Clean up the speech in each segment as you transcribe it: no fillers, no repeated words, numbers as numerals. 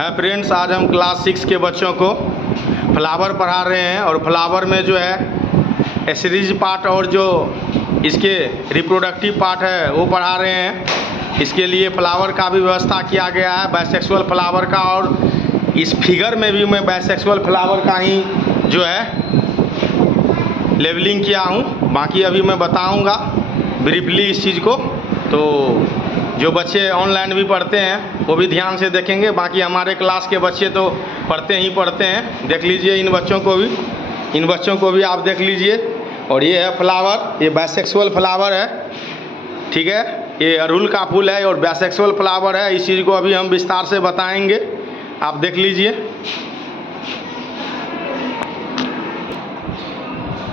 है फ्रेंड्स, आज हम क्लास 6 के बच्चों को फ्लावर पढ़ा रहे हैं और फ्लावर में जो है एसिडीज पार्ट और जो इसके रिप्रोडक्टिव पार्ट है वो पढ़ा रहे हैं। इसके लिए फ्लावर का भी व्यवस्था किया गया है, बाइसेक्सुअल फ्लावर का, और इस फिगर में भी मैं बाइसेक्सुअल फ्लावर का ही जो है लेवलिंग किया हूँ। बाकी अभी मैं बताऊँगा ब्रीफली इस चीज़ को, तो जो बच्चे ऑनलाइन भी पढ़ते हैं वो भी ध्यान से देखेंगे। बाकी हमारे क्लास के बच्चे तो पढ़ते हैं। देख लीजिए इन बच्चों को भी आप देख लीजिए। और ये है फ्लावर, ये बाइसेक्सुअल फ्लावर है, ठीक है। ये अड़हुल का फूल है और बाइसेक्सुअल फ्लावर है। इस चीज़ को अभी हम विस्तार से बताएंगे, आप देख लीजिए।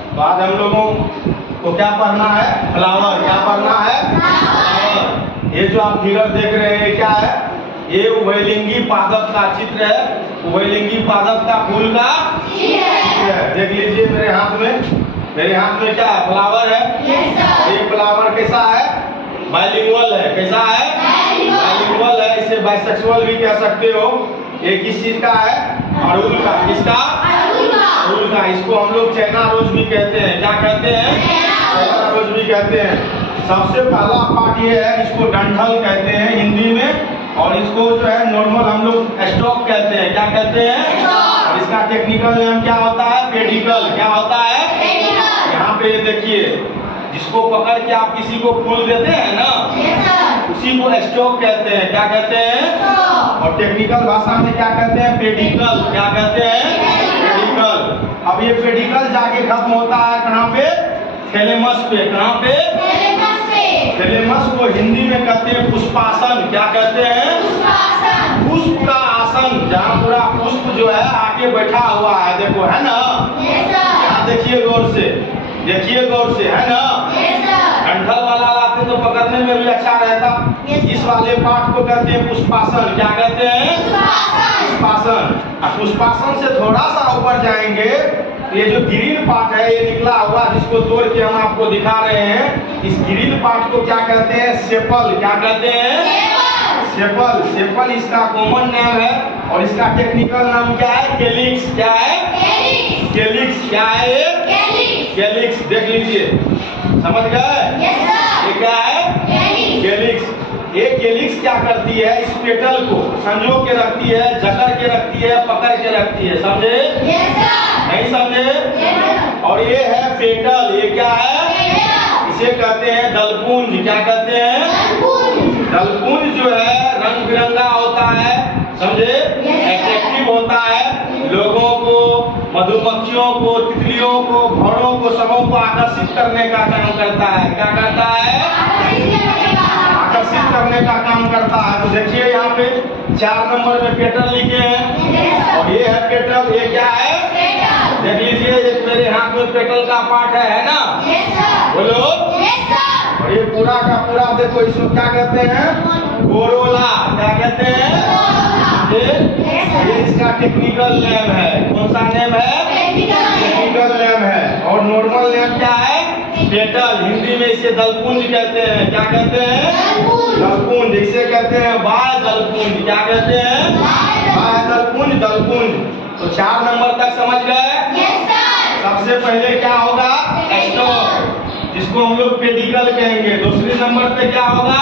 तो आज हम लोगों को क्या पढ़ना है? फ्लावर। क्या पढ़ना है? फ्लावर। ये जो आप फिगर देख रहे हैं क्या है? ये उभयलिंगी पादप का चित्र है। उभयलिंगी पादप का फूल का चित्र है। देख लीजिए मेरे हाथ में क्या है? फ्लावर है। ये फ्लावर कैसा है? बाइलिंगुअल है। कैसा है? बाइलिंगुअल है। इसे बाइसेक्सुअल भी कह सकते हो। ये किस चीज का है? अड़हुल का। किसका? अड़हुल का। इसको हम लोग चाइना रोज भी कहते हैं। क्या कहते हैं? चाइना रोज भी कहते हैं। सबसे पहला पार्ट ये है, इसको डंठल कहते हैं हिंदी में, और इसको जो है नॉर्मल हम लोग स्टॉक कहते हैं। क्या कहते हैं? और इसका टेक्निकल नाम क्या होता है? पेडिकल। क्या होता है? यहाँ पे ये देखिए, जिसको पकड़ के आप किसी को फूल देते हैं ना, उसी को स्टॉक कहते हैं। क्या कहते हैं? और टेक्निकल भाषा में क्या कहते हैं? पेडिकल। क्या कहते हैं? पेडिकल। अब ये पेडिकल जाके खत्म होता है कहाँ पे? थैलेमस पे। कहाँ पे? थैलेमस को हिंदी में कहते हैं पुष्पासन। क्या कहते हैं? पुष्प का आसन, जहाँ पूरा पुष्प जो है आके बैठा हुआ है। देखो, है ना? यहाँ देखिए गौर से, है ना? डंठल वाला लाते तो पकड़ने में भी अच्छा रहता। इस वाले पार्ट को कहते हैं पुष्पासन। क्या कहते हैं? पुष्पासन। अब पुष्पासन से थोड़ा सा ऊपर जाएंगे, ये जो ग्रीन पार्ट है ये निकला हुआ, जिसको तोड़ के हम आपको दिखा रहे हैं, इस ग्रीन पार्ट को क्या कहते हैं? सेपल। क्या कहते हैं? सेपल इसका कॉमन नाम है, और इसका टेक्निकल नाम क्या है? कैलिक्स। क्या है? कैलिक्स। क्या है ये? कैलिक्स। देख लीजिए, समझ गए? ये क्या है? कैलिक्स। ये कैलिक्स क्या करती है? इस पेटल को संजो के रखती है, जकड़ के रखती है, पकड़ के रखती है। समझे? नहीं समझे? और ये है पेटल। ये क्या है? इसे कहते हैं दलपुंज। क्या कहते हैं? दलपुंज जो है रंग बिरंगा होता है, समझे? अट्रैक्टिव होता है, लोगों को, मधुमक्खियों को, तितलियों को, भौरों को, सबों को आकर्षित करने का काम करता है। क्या करता है? आकर्षित करने का काम करता है। तो देखिए यहाँ पे 4 नंबर में पेटल लिखे हैं, और ये है पेटल। ये क्या है? देख लीजिए, एक मेरे हाथ में पेटल का पार्ट है ना? बोलो। और ये पूरा का पूरा देखो, इसको क्या कहते हैं? कोरोला। क्या कहते हैं? ये इसका टेक्निकल नेम है। कौन सा नेम है? टेक्निकल नेम है। और नॉर्मल नेम क्या है? पेटल। हिंदी में इसे दलपुंज कहते हैं। क्या कहते हैं? दलपुंज। इसे कहते हैं बाह्य दलपुंज। क्या कहते हैं? बाह्य दलपुंज। तो 4 नंबर तक समझ गए? सबसे पहले क्या होगा? स्टॉक, जिसको हम लोग पेडिकल कहेंगे। दूसरे नंबर पे क्या होगा?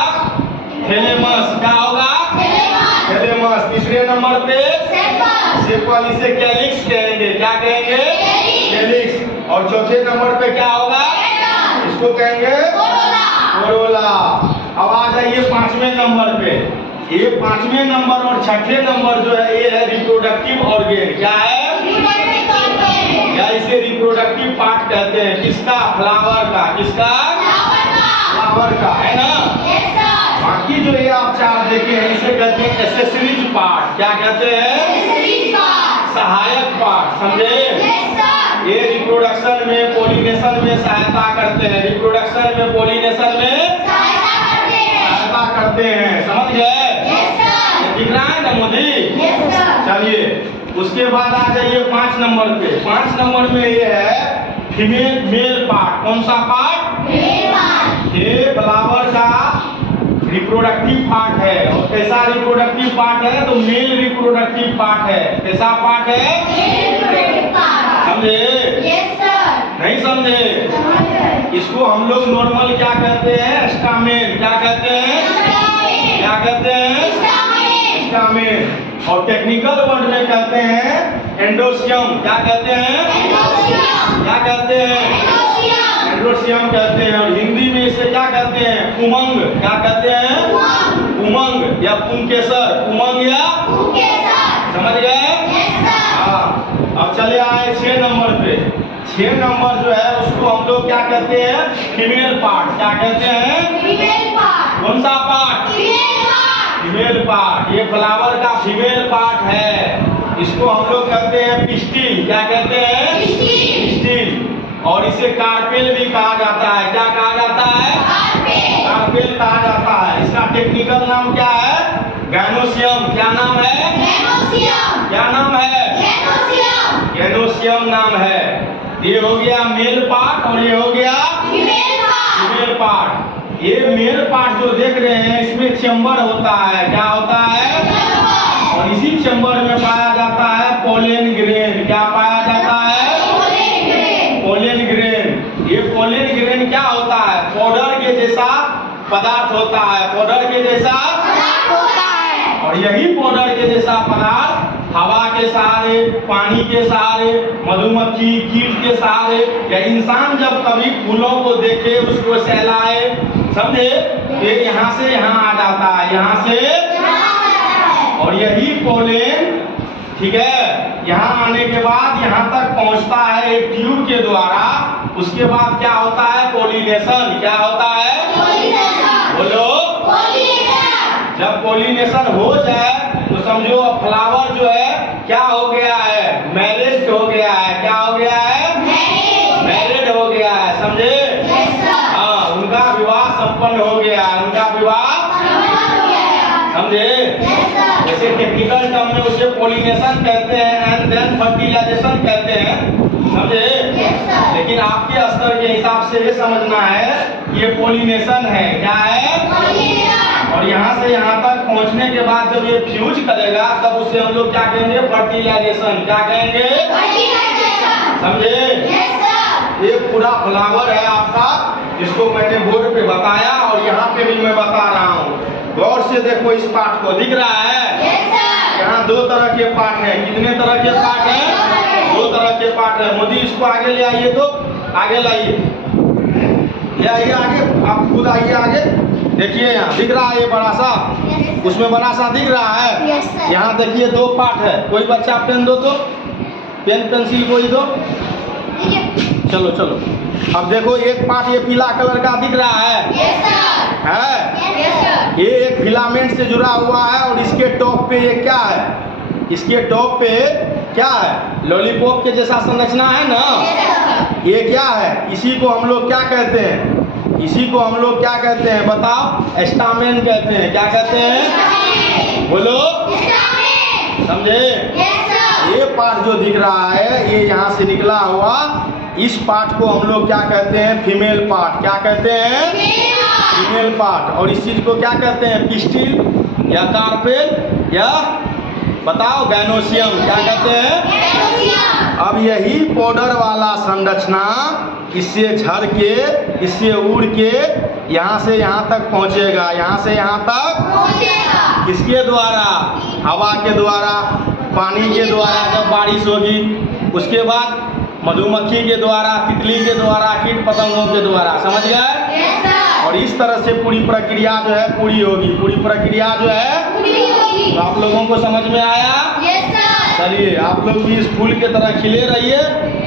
थैलेमस। क्या होगा? थैलेमस। तीसरे नंबर पे सेपल, इसे कैलिक्स कहेंगे। क्या कहेंगे? कैलिक्स। और चौथे नंबर पे क्या होगा? इसको कहेंगे कोरोला। अब आ जाइए 5वें नंबर पे। ये 5वें नंबर और 6ठे नंबर जो है, ये है रिप्रोडक्टिव ऑर्गेन। क्या है? या इसे रिप्रोडक्टिव पार्ट कहते हैं। किसका? फ्लावर का। किसका? फ्लावर का, है ना? बाकी जो ये आप 4 देखे हैं, इसे कहते हैं एक्सेसरीज पार्ट। क्या कहते हैं? सहायक पार्ट। समझे? ये रिप्रोडक्शन में, पॉलिनेशन में सहायता करते हैं। रिप्रोडक्शन में, पॉलिनेशन में सहायता करते हैं। समझ गए? दिख रहा है ना मोदी? चलिए, उसके बाद आ जाइए 5 नंबर पे। 5 नंबर में ये है फीमेल मेल पार्ट। कौन सा पार्ट? ये फ्लावर का रिप्रोडक्टिव पार्ट है। और कैसा रिप्रोडक्टिव रिप्रोडक्टिव पार्ट है तो मेल रिप्रोडक्टिव पार्ट है। कैसा पार्ट है? समझे? नहीं समझे? इसको हम लोग नॉर्मल क्या कहते हैं? स्टामेन। क्या कहते हैं? क्या कहते हैं? स्टामेन। और टेक्निकल वर्ड में कहते हैं एंडोसियम। क्या कहते हैं? क्या कहते हैं? एंडोसियम कहते हैं। और हिंदी में इसे क्या कहते हैं? उमंग। क्या कहते हैं? उमंग या पुंकेसर। उमंग या समझ गए? हाँ। अब चले आए 6 नंबर पे। 6 नंबर जो है उसको हम लोग क्या कहते हैं? Female part. क्या कहते हैं? कौन सा पार्ट? Female part. ये फ्लावर का फीमेल पार्ट है। इसको हम लोग कहते हैं पिस्टिल। क्या कहते हैं? पिस्टिल। और इसे कार्पेल भी कहा जाता है। क्या कहा जाता है? कार्पेल कहा जाता है। इसका टेक्निकल नाम क्या है? गैनोसियम। क्या नाम है? क्या नाम है? गैनोसियम नाम है। ये हो गया मेल पार्ट और ये हो गया फीमेल पार्ट। ये मेल पार्ट जो देख रहे हैं इसमें चैम्बर होता है। क्या होता है? और इसी चैम्बर में पाया जाता है पोलन ग्रेन। क्या पाया जाता है? Pollen grain. ये पोलन ग्रेन क्या होता है? पाउडर के जैसा पदार्थ होता है। पाउडर के जैसा और यही पाउडर के जैसा पदार्थ हवा के सहारे, पानी के सहारे, मधुमक्खी, कीट के सहारे या इंसान जब कभी फूलों को देखे, उसको सहलाए, समझे, ये यहाँ से यहाँ आ जाता है, यहाँ से। और यही पोलन, ठीक है, यहाँ आने के बाद यहाँ तक पहुँचता है एक ट्यूब के द्वारा। उसके बाद क्या होता है? पोलिनेशन। क्या होता है? बोलो। जब पोलिनेशन हो जाए तो समझो अब फ्लावर जो है क्या हो गया है? मैरिड हो गया है। क्या हो गया है? मैरिड हो गया है। समझे? हाँ, उनका विवाह संपन्न हो गया है। उनका विवाह समझे? जैसे टेक्निकल टर्म में उसे पोलिनेशन कहते हैं एंड देन फर्टिलाइजेशन कहते हैं। समझे? लेकिन आपके स्तर के हिसाब से ये समझना है ये पोलिनेशन है। क्या है? और यहाँ से यहाँ तक पहुँचने के बाद जब ये फ्यूज करेगा तब उसे हम लोग क्या कहेंगे? फर्टिलाइजेशन। क्या कहेंगे? समझे? ये पूरा फ्लावर है आपका, जिसको मैंने बोर्ड पे बताया और यहाँ पे भी मैं बता रहा हूँ। गौर से देखो इस पार्ट को। दिख रहा है? यहाँ 2 तरह के पार्ट है। कितने तरह के पार्ट है? 2 तरह के पार्ट है। मोदी इसको आगे ले आइए, तो आगे लाइए, ले आइए आगे। आप खुद आइए आगे। देखिए यहाँ दिख रहा है ये बड़ा सा, उसमें बड़ा सा दिख रहा है। यहाँ देखिए 2 पार्ट है। कोई बच्चा पेन दो, तो पेन पेंसिल कोई दो। चलो चलो। अब देखो एक पार्ट ये पीला कलर का दिख रहा है। ये एक फिलामेंट से जुड़ा हुआ है और इसके टॉप पे ये क्या है? इसके टॉप पे क्या है? लॉलीपॉप के जैसा संरचना है ना। ये क्या है? इसी को हम लोग क्या कहते हैं? इसी को हम लोग क्या कहते हैं? बताओ। स्टामेन कहते हैं। क्या कहते हैं? बोलो। समझे? ये पार्ट जो दिख रहा है ये यहाँ से निकला हुआ, इस पार्ट को हम लोग क्या कहते हैं? Female part. क्या कहते हैं? Female part. और इस चीज को क्या कहते हैं? पिस्टिल या कार्पेल या बताओ गैनोसियम। क्या कहते हैं? अब यही पाउडर वाला संरचना इससे झड़ के, इससे उड़ के यहाँ से यहाँ तक पहुँचेगा। यहाँ से यहाँ तक किसके द्वारा? हवा के द्वारा, पानी के द्वारा जब बारिश होगी, उसके बाद मधुमक्खी के द्वारा, तितली के द्वारा, कीट पतंगों के द्वारा। समझ गए? और इस तरह से पूरी प्रक्रिया जो है पूरी होगी। पूरी प्रक्रिया जो है तो आप लोगों को समझ में आया? चलिए, आप लोग भी इस फूल के तरह खिले रहिए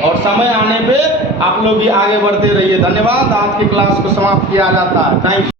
और समय आने पे आप लोग भी आगे बढ़ते रहिए। धन्यवाद। आज की क्लास को समाप्त किया जाता है। Thank you.